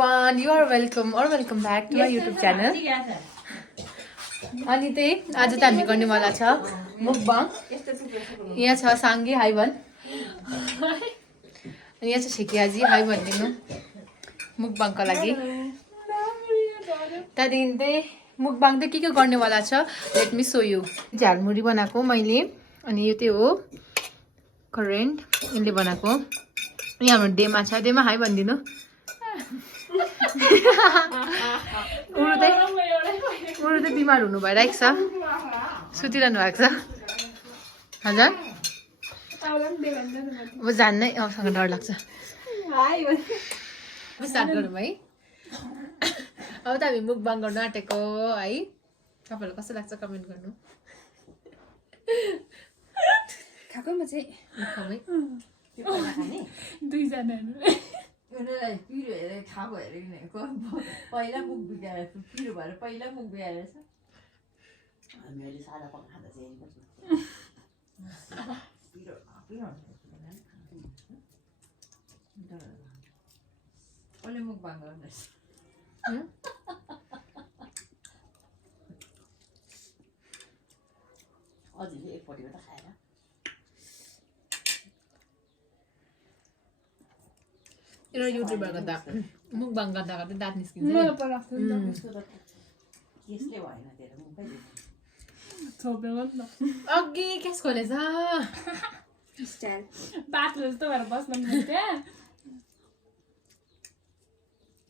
everyone, you are welcome or welcome back to my YouTube channel. अनि त्यही आज त हामी गर्नेवाला छ मुकबाङ। यहाँ छ साङ्गे हाई भन। अनि यहाँ छ छेकी आजी हाई भनिदिनु मुकबाङको लागि। त्यहाँदेखि चाहिँ मुकबाङ चाहिँ के गर्नेवाला छ let me so you. Jhalmuri बनाएको मैले अनि यो चाहिँ हो करेन्ट यसले बनाएको। अनि हाम्रो डेमा छ डेमा हाई भनिदिनु। उरु चाहिँ बिमार हुनु भइरहेको छ सुतिरहनु भएको छ। हजुर अब जान्नै असँग डर लाग्छ। स्टार्ट गरौँ है। अब त हामी मुकबाङ गर्न आँटेको है। तपाईँहरूलाई कस्तो लाग्छ कमेन्ट गर्नु। खाएकोमा चाहिँ दुईजनाहरू उनीहरूलाई पिरो हेरेर खाएको हेरेर पहिला मुख बिगाएर पिरो भएर पहिला मुख बिगाएर छ। हामी अहिले सादा पकाएर खाँदा चाहिँ पिरो कसले मुकबाङ गर्नुहोस्। अझै एकपट्टिबाट खाएर यो युट्युबर गर्दा मुकबाङ गर्दा गर्दा दाँत निस्किन्छ। केसले भएन तेरो मुखै अघि केस खोलेछ स्टाइल बाटो जस्तो भएर बस्नु मिल्थ्यो।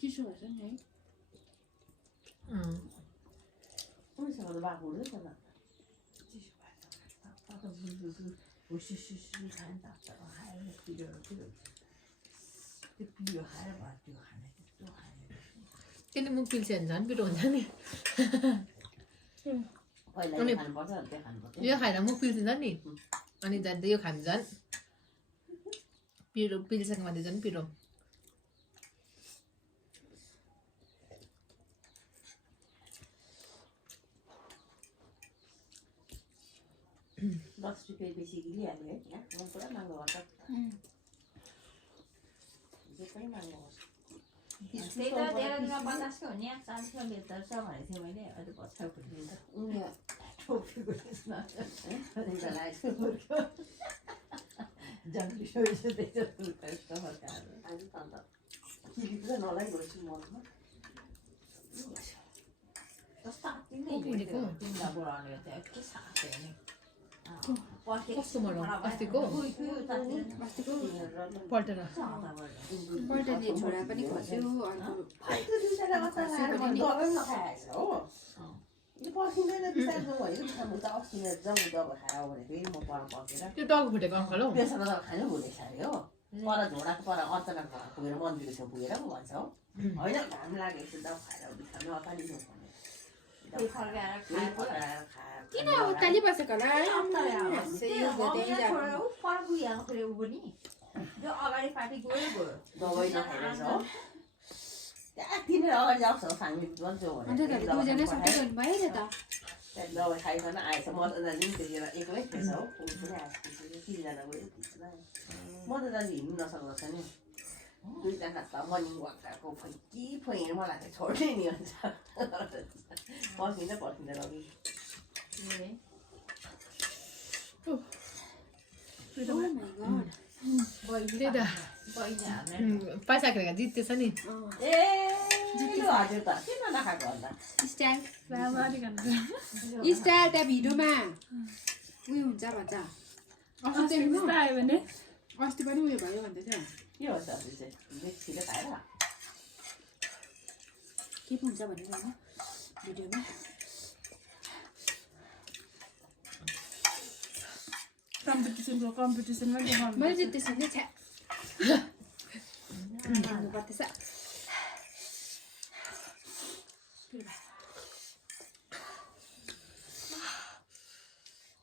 चिसो भएछ नि है। उनीसँग त बाको हुँदैछ त चिसो भएर खायो नि त खाएर पिरो पिरो खाएर भयो त्यो खाने त्यस्तो खाने त्यसले मुख पिल्छ भने झन् पिरो हुन्छ नि। यो खाएर मुख पिल्छ नि अनि जान्छ यो खानु झन् पिरो पिल्छको माथि झन् पिरो। 10 रुपियाँ बेसी लिइहाल्यो है। यहाँ पुरा महँगो गर्छ। जे पनि महँगो गर्छ। त्यही त 1350 को हो नि 475 छ भनेको थिएँ मैले। अहिले पछाउ पुग्दैन उनी टोपीको त्यसमा अनि लाग्छ जङ्गली सोइछ त्यस्तो रुपैयाँ फर्काएर आज त अन्त किबी त नलागिरहेछु मनमा जस्तो आत्तिनै हिँडेको तिमीलाई बोलाउने त के साथै नि कस्तो मरौ अस्तिको पल्टेर पल्टेने छोरा पनि खस्यो अर्को फाइटो दुसरा मात्र लाएर दबाई नखाएछ हो यो पर्खिँदैन बिचार जाउँ होइन म त अस्ति जाउँ दबाई खाएर भने फेरि म पर पर्खेर त्यो टाउको फुटेको अङ्कल हो पेसामा दबाई खानु भुलेछ अरे हो पर झोडाको पर अचानक पुगेर मन्दिरको छेउ पुगेर पो भन्छ हो होइन घाम लागेको दबाई खाएर बित्थामा अतालि जाउँ किन उताली बसेको होला अगाडि पार्टी गयो दबाई नखाएर हो त्यहाँ तिनीहरू अगाडि जाउँछ हामी दबाई खाइकन आएछ मदन दाजु पनि त्यतिखेर एक्लै थिएछ हो ऊ पनि आएछ 3जना गयो मदन दाजु हिँड्नु नसक्दो छ नि 2जना त मर्निङ वाक गएको फोइ मलाई चाहिँ छोड्नै नि हुन्छ पर्खिँदा रवि पैसा खेलेर जित्तेछ नि ए हजुर त किन नखाएको अन्त स्टाइल त्यहाँ भिडियोमा उयो हुन्छ भन्छ अस्ति पनि उयो भयो भन्दै थियो के हो सब्जी चाहिँ छिटो खाएर के पो हुन्छ भनेर होइन भिडियोमा कम्पिटिसनमा मैले जित्दैछु नि छ्या पर्दैछ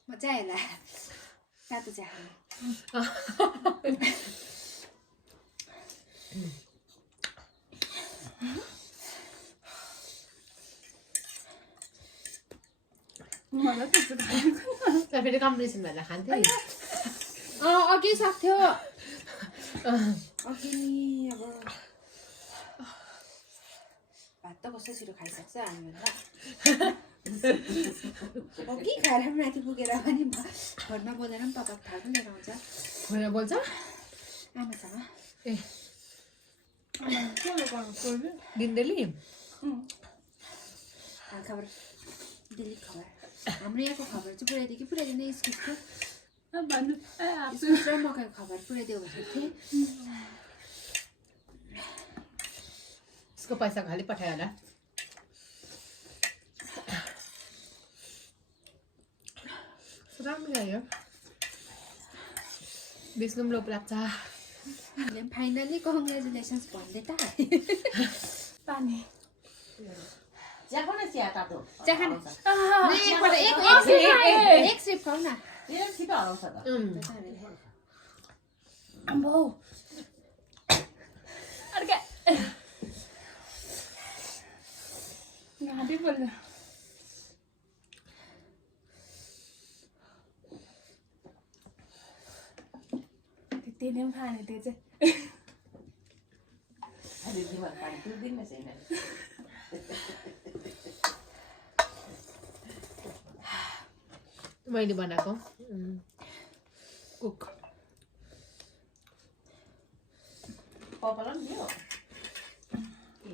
मजा आयो होला तातो चिया फेरि कम्पिटिसन भएर खान्थेँ अघि सक्थ्यो अघि अब भात त कस्तो छिटो खाइसक्छ हामीभन्दा के खाएर पनि माथि पुगेर पनि घरमा बोलेर पनि पापा थाल्नु लिएर आउँछ भनेर बोल्छ आमासँग ए के गर्नु दिनडेली खबर डेली खबर हाम्रो यहाँको खबर चाहिँ पुऱ्याइदियो कि पुऱ्याइदिँदै स्कुलको भन्नु र मकैको खबर पुऱ्याइदियो भनेको थिएँ यसको पैसा खालि पठायो होला राम्रो लाग्यो बेच्नु पनि लोभ लाग्छ फाइनली कङ्ग्रेचुलेसन्स भन्दै त पानी चिया खाऊ न चिया तातो चिया खाने एक सिप खाऊ न छिटो हराउँछ त अम्बो अर्का घाँटी बोल्नु त्यही नै खाने त्यो चाहिँ पानी पिउँदैन छैन मैले बनाएको कुक पपला पनि दियो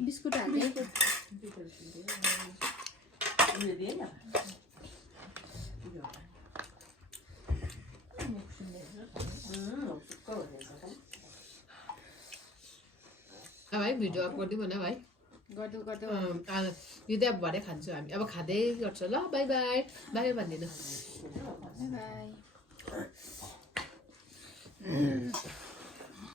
बिस्कुट हाल्दै उयो दिएन भाइ भिडियो अफ गरिदिउँ भन भाइ गर्दो यो चाहिँ अब भरे खान्छौँ हामी अब खाँदै गर्छौँ ल बाई बाई बाई भनिदिनु बाई